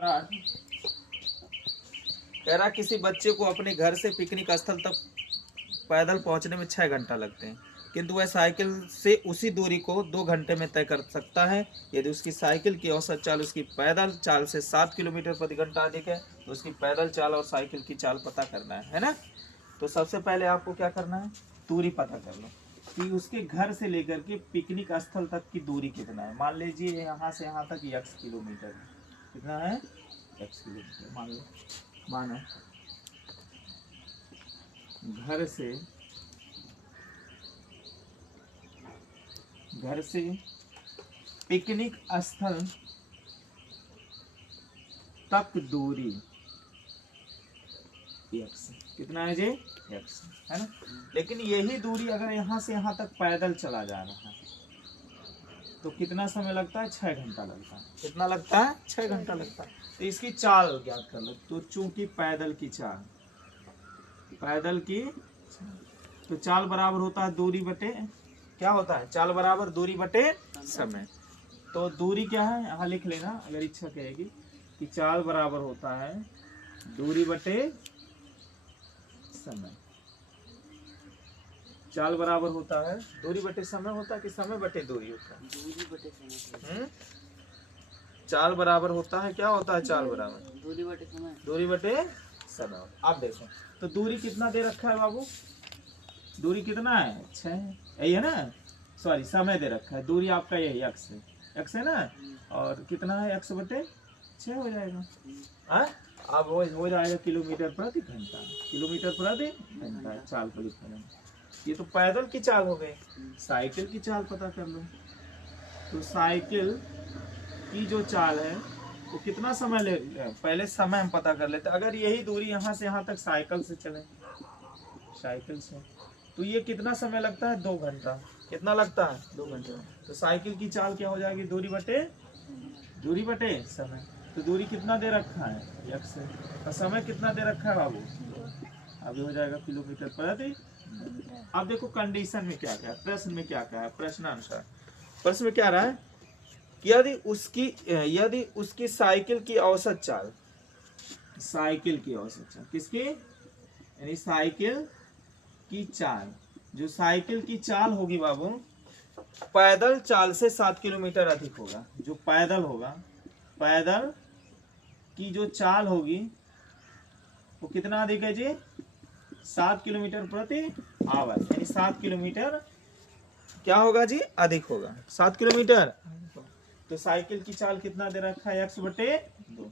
कह रहा किसी बच्चे को अपने घर से पिकनिक स्थल तक पैदल पहुंचने में 6 घंटा लगते हैं, किंतु वह साइकिल से उसी दूरी को 2 घंटे में तय कर सकता है यदि उसकी साइकिल की औसत चाल उसकी पैदल चाल से 7 किलोमीटर प्रति घंटा अधिक है। तो उसकी पैदल चाल और साइकिल की चाल पता करना है ना। तो सबसे पहले आपको क्या करना है, दूरी पता कर लो कि उसके घर से लेकर के पिकनिक स्थल तक की दूरी कितना है। मान लीजिए यहाँ से यहाँ तक x किलोमीटर है। कितना है, x किलोमीटर मान लो। मानो घर से पिकनिक स्थल तक दूरी x, कितना है जी, x है ना। लेकिन यही दूरी अगर यहाँ से यहाँ तक पैदल चला जा रहा है तो कितना समय लगता है, 6 घंटा लगता है। कितना लगता है, 6 घंटा लगता है। तो इसकी चाल ज्ञात कर लो। तो चूंकि पैदल की चाल, तो चाल बराबर होता है दूरी बटे, क्या होता है, चाल बराबर दूरी बटे समय। तो दूरी क्या है, यहाँ लिख लेना अगर इच्छा कहेगी कि चाल बराबर होता है दूरी बटे समय। चाल बराबर होता है दूरी बटे समय होता है कि समय बटे दूरी होता है, दूरी बटे समय। चाल बराबर होता है, क्या होता है चाल बराबर दूरी बटे समय, दूरी बटे समय। आप देखो तो दूरी कितना दे रखा है बाबू, दूरी कितना है, 6 यही है ना, सॉरी समय दे रखा है। दूरी आपका यही x है ना, और कितना है, x बटे 6 हो जाएगा। अब हो जाएगा किलोमीटर प्रति घंटा, किलोमीटर प्रति घंटा चाल को लिख लेंगे। ये तो पैदल की चाल हो गई। साइकिल की चाल पता कर लो। तो साइकिल की जो चाल है वो कितना समय ले, पहले समय हम पता कर लेते। अगर यही दूरी यहाँ से यहाँ तक साइकिल से चले, साइकिल से, तो ये कितना समय लगता है, 2 घंटा। कितना लगता है, 2 घंटे। तो साइकिल की चाल क्या हो जाएगी, दूरी बटे समय। तो दूरी कितना दे रखा है, x है, और समय कितना दे रखा है बाबू, अभी हो जाएगा किलोमीटर प्रति। अब देखो कंडीशन में क्या क्या है, प्रश्न में क्या क्या है, प्रश्नानुसार प्रश्न में क्या रहा है कि यदि उसकी साइकिल की औसत चाल, किसकी, यानी साइकिल की चाल, जो साइकिल की चाल होगी बाबू पैदल चाल से 7 किलोमीटर अधिक होगा। जो पैदल होगा, पैदल की जो चाल होगी वो कितना अधिक है जी, 7 किलोमीटर प्रति आवर, यानी 7 किलोमीटर क्या होगा जी, अधिक होगा, 7 किलोमीटर। तो साइकिल की चाल कितना दे रखा है, x बटे 2।